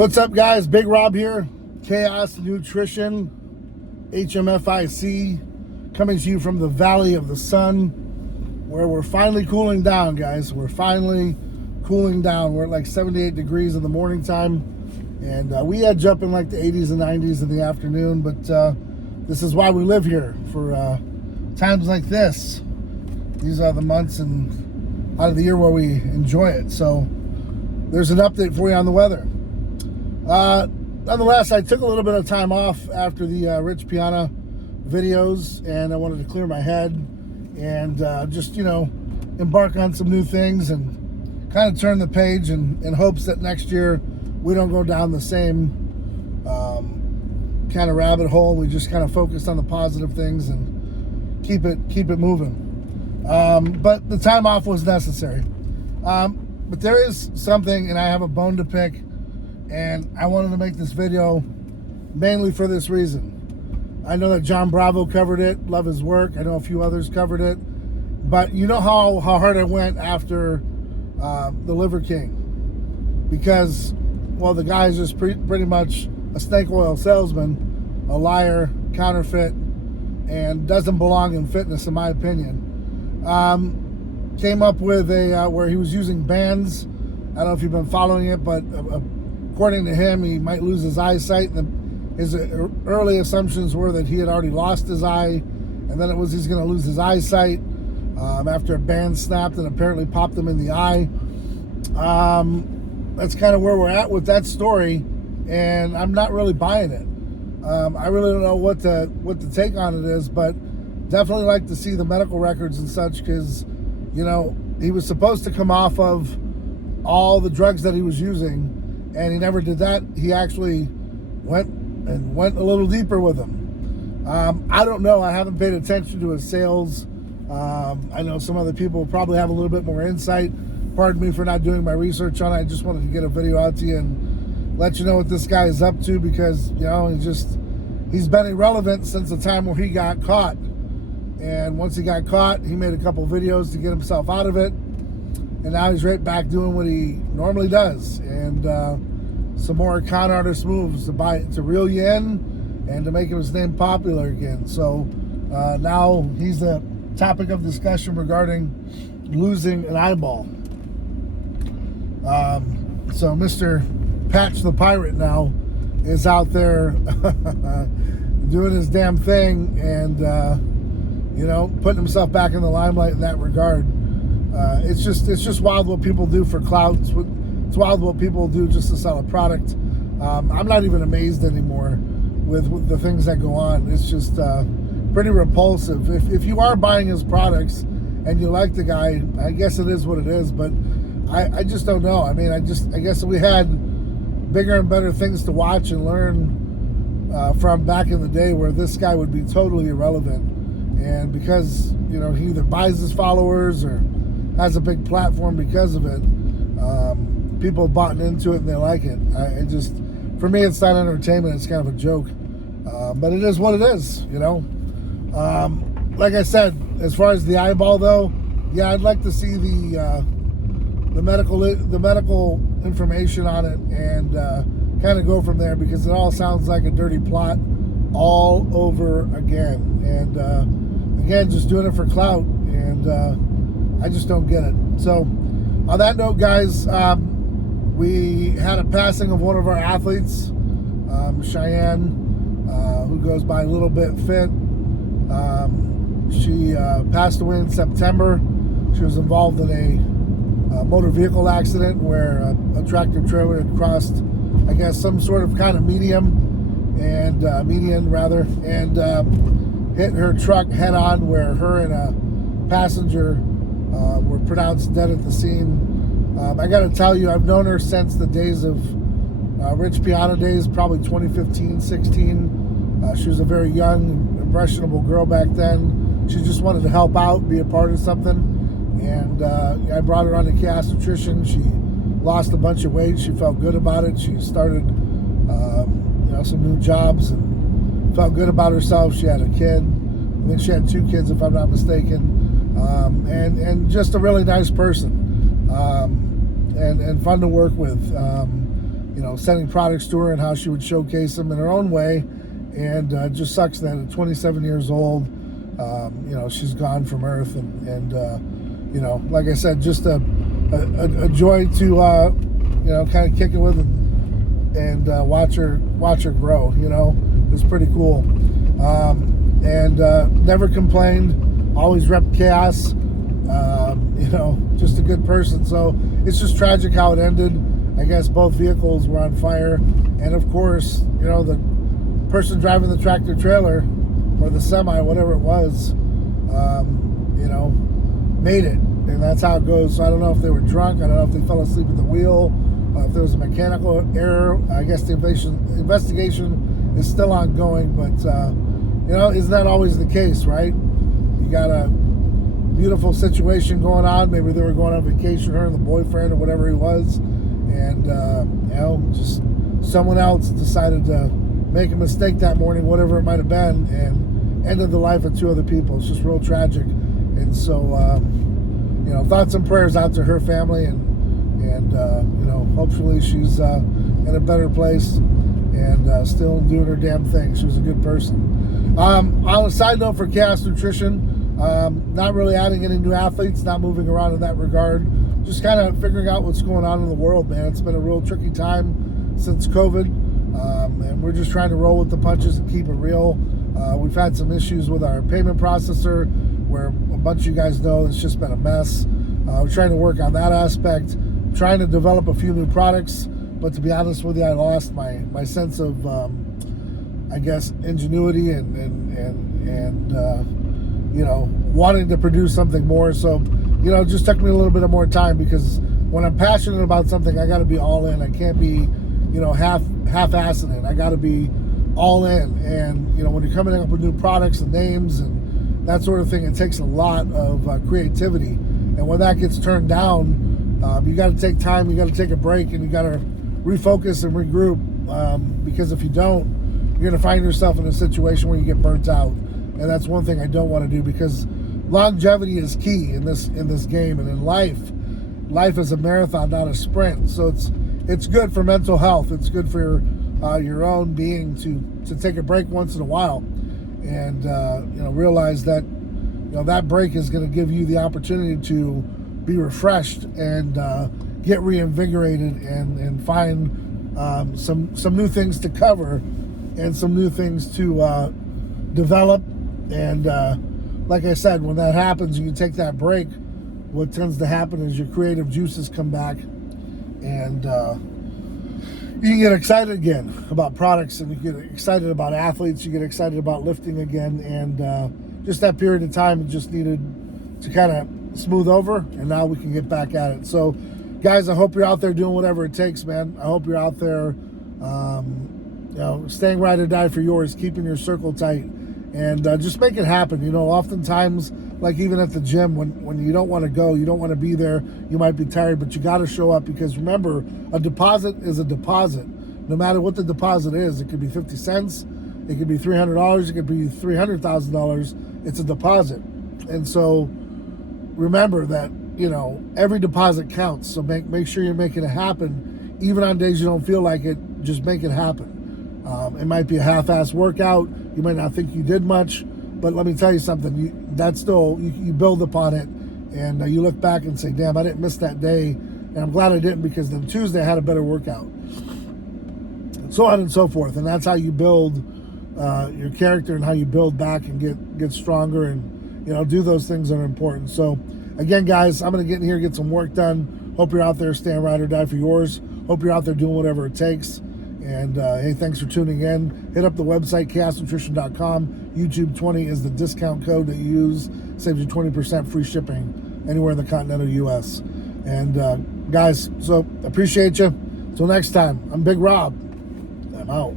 What's up, guys? Big Rob here. Chaos Nutrition, HMFIC, coming to you from the Valley of the Sun, where we're finally cooling down, guys. We're finally cooling down. We're at like 78 degrees in the morning time, and we edge up in like the 80s and 90s in the afternoon, but this is why we live here, for times like this. These are the months and out of the year where we enjoy it. So there's an update for you on the weather. Nonetheless, I took a little bit of time off after the Rich Piana videos, and I wanted to clear my head and just, embark on some new things and kind of turn the page in hopes that next year we don't go down the same kind of rabbit hole. We just kind of focus on the positive things and keep it moving. But the time off was necessary. But there is something, and I have a bone to pick, and I wanted to make this video mainly for this reason. I know that John Bravo covered it, love his work. I know a few others covered it. But you know how hard I went after the Liver King? Because, well, the guy is just pretty much a snake oil salesman, a liar, counterfeit, and doesn't belong in fitness, in my opinion. Came up with where he was using bands. I don't know if you've been following it, but according to him, he might lose his eyesight. His early assumptions were that he had already lost his eye, and then it was he's going to lose his eyesight after a band snapped and apparently popped him in the eye. That's kind of where we're at with that story, and I'm not really buying it. I really don't know what the take on it is, but definitely like to see the medical records and such, because he was supposed to come off of all the drugs that he was using, and he never did that. He actually went a little deeper with them. I don't know. I haven't paid attention to his sales. I know some other people probably have a little bit more insight. Pardon me for not doing my research on it. I just wanted to get a video out to you and let you know what this guy is up to, because he's been irrelevant since the time where he got caught. And once he got caught, he made a couple videos to get himself out of it. And now he's right back doing what he normally does. And some more con artist moves to reel you in and to make his name popular again. So now he's the topic of discussion regarding losing an eyeball. So Mr. Patch the Pirate now is out there doing his damn thing and putting himself back in the limelight in that regard. It's just wild what people do for clout. It's wild what people do just to sell a product. I'm not even amazed anymore with the things that go on. It's just pretty repulsive. If you are buying his products and you like the guy, I guess it is what it is. But I just don't know. I mean, I guess we had bigger and better things to watch and learn from back in the day, where this guy would be totally irrelevant. And because he either buys his followers or has a big platform because of it, people have bought into it and they like it. For me, it's not entertainment. It's kind of a joke, but it is what it is. Like I said, as far as the eyeball though, yeah, I'd like to see the medical information on it and kind of go from there, because it all sounds like a dirty plot all over again. And again, just doing it for clout, and I just don't get it. So on that note, guys, we had a passing of one of our athletes, Cheyenne, who goes by Little Bit Fit. She passed away in September. She was involved in a motor vehicle accident where a tractor trailer had crossed, I guess, some sort of kind of median, and hit her truck head on, where her and a passenger were pronounced dead at the scene. I got to tell you, I've known her since the days of Rich Piana days, probably 2015, 16. She was a very young, impressionable girl back then. She just wanted to help out, be a part of something. And I brought her on to Chaos Nutrition. She lost a bunch of weight. She felt good about it. She started some new jobs and felt good about herself. She had a kid. I think she had 2 kids, if I'm not mistaken. And just a really nice person. And fun to work with. sending products to her and how she would showcase them in her own way. And it just sucks that at 27 years old, she's gone from Earth. And like I said, just a joy to, kind of kick it with and watch her grow. It was pretty cool. And never complained, always repped chaos. Just a good person. So it's just tragic how it ended. I guess both vehicles were on fire, and of course, the person driving the tractor trailer or the semi, whatever it was, made it, and that's how it goes. So I don't know if they were drunk. I don't know if they fell asleep at the wheel, if there was a mechanical error. I guess the investigation is still ongoing, but isn't that always the case, right? You got a beautiful situation going on. Maybe they were going on vacation, her and the boyfriend or whatever he was, and just someone else decided to make a mistake that morning, whatever it might have been, and ended the life of two other people. It's just real tragic. And so thoughts and prayers out to her family, and hopefully she's in a better place and still doing her damn thing. She was a good person. On a side note for Chaos Nutrition, not really adding any new athletes, not moving around in that regard, just kind of figuring out what's going on in the world, man. It's been a real tricky time since COVID, and we're just trying to roll with the punches and keep it real. We've had some issues with our payment processor where a bunch of you guys know it's just been a mess. We're trying to work on that aspect, trying to develop a few new products, but to be honest with you, I lost my sense of ingenuity and wanting to produce something more. So it just took me a little bit of more time, because when I'm passionate about something, I got to be all in. I can't be half-assing it. I got to be all in. And when you're coming up with new products and names and that sort of thing, it takes a lot of creativity. And when that gets turned down, you got to take time, you got to take a break, and you got to refocus and regroup, because if you don't, you're going to find yourself in a situation where you get burnt out. And that's one thing I don't want to do, because longevity is key in this game and in life. Life is a marathon, not a sprint. So it's good for mental health. It's good for your own being to take a break once in a while, and realize that that break is going to give you the opportunity to be refreshed and get reinvigorated and find some new things to cover and some new things to develop. And like I said, when that happens, you take that break, what tends to happen is your creative juices come back, and you can get excited again about products, and you get excited about athletes, you get excited about lifting again. And just that period of time, it just needed to kind of smooth over, and now we can get back at it. So guys, I hope you're out there doing whatever it takes, man. I hope you're out there staying ride or die for yours, keeping your circle tight, and just make it happen. Oftentimes, like even at the gym, when you don't want to go, you don't want to be there, you might be tired, but you got to show up, because remember, a deposit is a deposit. No matter what the deposit is, it could be 50 cents, it could be $300, it could be $300,000. It's a deposit. And so remember that, every deposit counts. So make sure you're making it happen. Even on days you don't feel like it, just make it happen. It might be a half-ass workout. You might not think you did much, but let me tell you something. You build upon it, and you look back and say, damn, I didn't miss that day, and I'm glad I didn't, because then Tuesday I had a better workout. And so on and so forth. And that's how you build your character, and how you build back and get stronger, and do those things that are important. So again, guys, I'm going to get in here, get some work done. Hope you're out there staying ride or die for yours. Hope you're out there doing whatever it takes. And hey, thanks for tuning in. Hit up the website, chaosnutrition.com. YouTube 20 is the discount code that you use. Saves you 20% free shipping anywhere in the continental U.S. And guys, so appreciate you. Until next time, I'm Big Rob. I'm out.